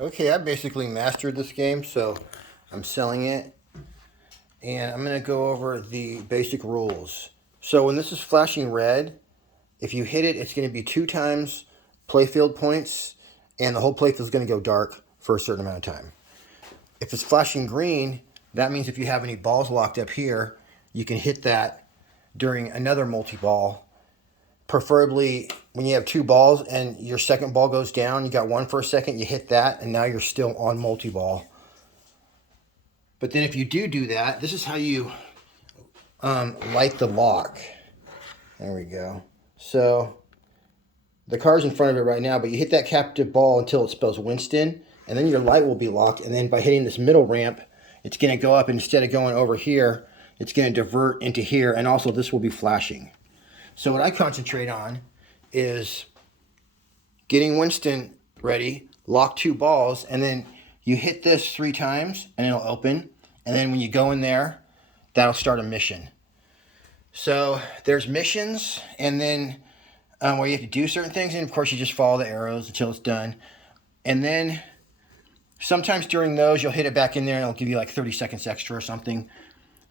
Okay, I basically mastered this game, so I'm selling it. And I'm going to go over the basic rules. So when this is flashing red, if you hit it, it's going to be 2 times playfield points, and the whole playfield is going to go dark for a certain amount of time. If it's flashing green, that means if you have any balls locked up here, you can hit that during another multi-ball. Preferably when you have 2 balls and your second ball goes down, you got one for a second, you hit that, and now you're still on multi-ball. But then if you do that, this is how you light the lock. There we go. So the car's in front of it right now, but you hit that captive ball until it spells Winston, and then your light will be locked. And then by hitting this middle ramp, it's going to go up, and instead of going over here, it's going to divert into here, and also this will be flashing. So what I concentrate on is getting Winston ready, lock 2 balls, and then you hit this 3 times and it'll open. And then when you go in there, that'll start a mission. So there's missions, and then where you have to do certain things, and of course you just follow the arrows until it's done. And then sometimes during those you'll hit it back in there and it'll give you like 30 seconds extra or something.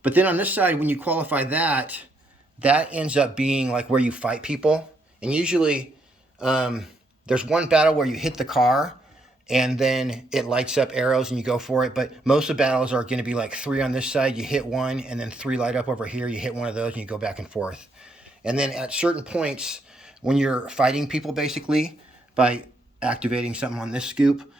But then on this side, when you qualify that, that ends up being like where you fight people. And usually there's one battle where you hit the car and then it lights up arrows and you go for it. But most of the battles are going to be like 3 on this side, you hit one, and then 3 light up over here, you hit one of those and you go back and forth. And then at certain points when you're fighting people, basically by activating something on this scoop,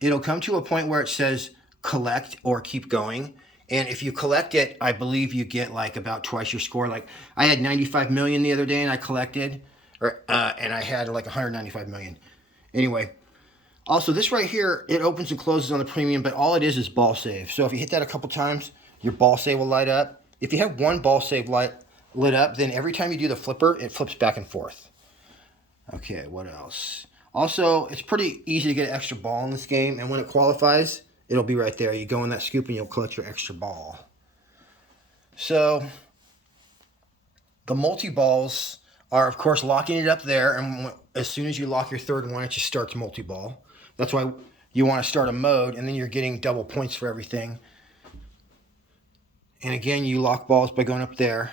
it'll come to a point where it says collect or keep going. And if you collect it, I believe you get like about twice your score. Like I had 95 million the other day and I collected, and I had like 195 million. Anyway, also this right here, it opens and closes on the premium, but all it is ball save. So if you hit that a couple times, your ball save will light up. If you have one ball save lit up, then every time you do the flipper, it flips back and forth. Okay, what else? Also, it's pretty easy to get an extra ball in this game, and when it qualifies, it'll be right there. You go in that scoop and you'll collect your extra ball. So the multi-balls are, of course, locking it up there. And as soon as you lock your third one, it just starts multi-ball. That's why you want to start a mode, and then you're getting double points for everything. And again, you lock balls by going up there.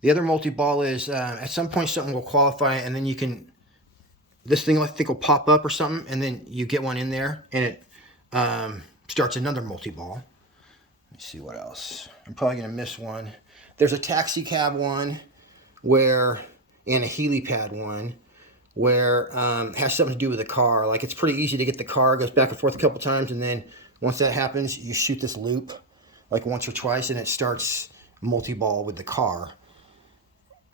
The other multi-ball is at some point something will qualify, and then you can, this thing I think will pop up or something, and then you get one in there, and it starts another multi-ball. Let me see what else. I'm probably going to miss one. There's a taxi cab one and a helipad one where it has something to do with the car. Like it's pretty easy to get the car, goes back and forth a couple times, and then once that happens, you shoot this loop like once or twice, and it starts multi-ball with the car.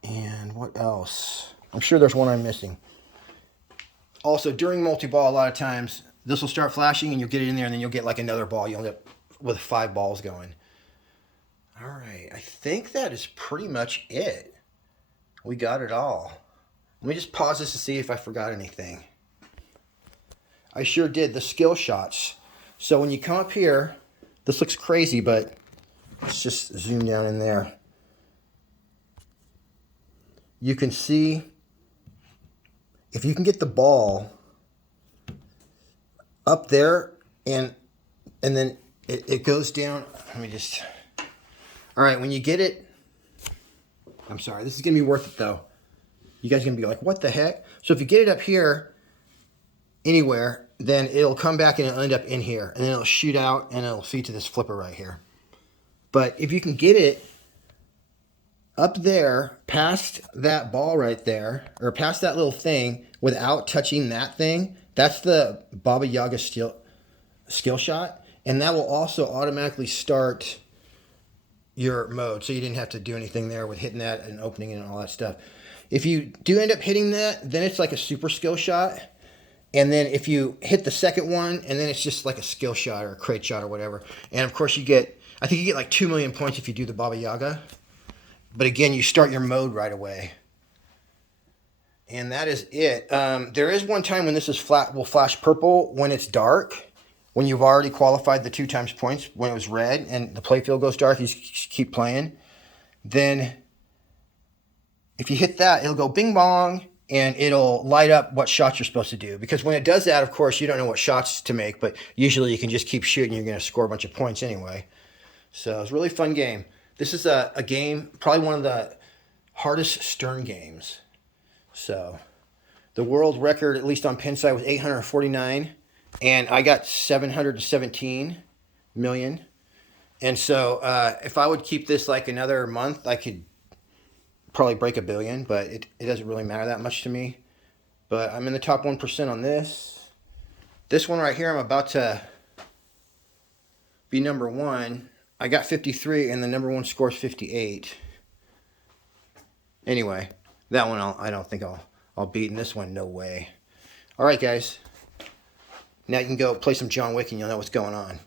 And what else? I'm sure there's one I'm missing. Also, during multi-ball, a lot of times, this will start flashing and you'll get it in there and then you'll get like another ball. You'll end up with 5 balls going. All right, I think that is pretty much it. We got it all. Let me just pause this to see if I forgot anything. I sure did. The skill shots. So when you come up here, this looks crazy, but let's just zoom down in there. You can see if you can get the ball up there and then it goes down. Let me just, all right, when you get it, I'm sorry, this is gonna be worth it though. You guys are gonna be like, what the heck? So if you get it up here anywhere, then it'll come back and it'll end up in here, and then it'll shoot out and it'll feed to this flipper right here. But if you can get it up there past that ball right there, or past that little thing without touching that thing, that's the Baba Yaga skill shot, and that will also automatically start your mode, so you didn't have to do anything there with hitting that and opening it and all that stuff. If you do end up hitting that, then it's like a super skill shot, and then if you hit the second one, and then it's just like a skill shot or a crate shot or whatever. And of course you get, I think you get like 2 million points if you do the Baba Yaga. But again, you start your mode right away. And that is it. There is one time when this is will flash purple when it's dark. When you've already qualified the 2 times points, when it was red and the playfield goes dark, you just keep playing. Then if you hit that, it'll go bing bong. and it'll light up what shots you're supposed to do. Because when it does that, of course, you don't know what shots to make, but usually you can just keep shooting. You're going to score a bunch of points anyway. So it's a really fun game. This is a game, probably one of the hardest Stern games. So the world record, at least on Pinside, was 849, and I got 717 million. And so if I would keep this like another month, I could probably break 1 billion, but it doesn't really matter that much to me. But I'm in the top 1% on this. This one right here, I'm about to be number 1. I got 53, and the number 1 score is 58. Anyway, that one I don't think I'll beat, and this one, no way. All right, guys. Now you can go play some John Wick, and you'll know what's going on.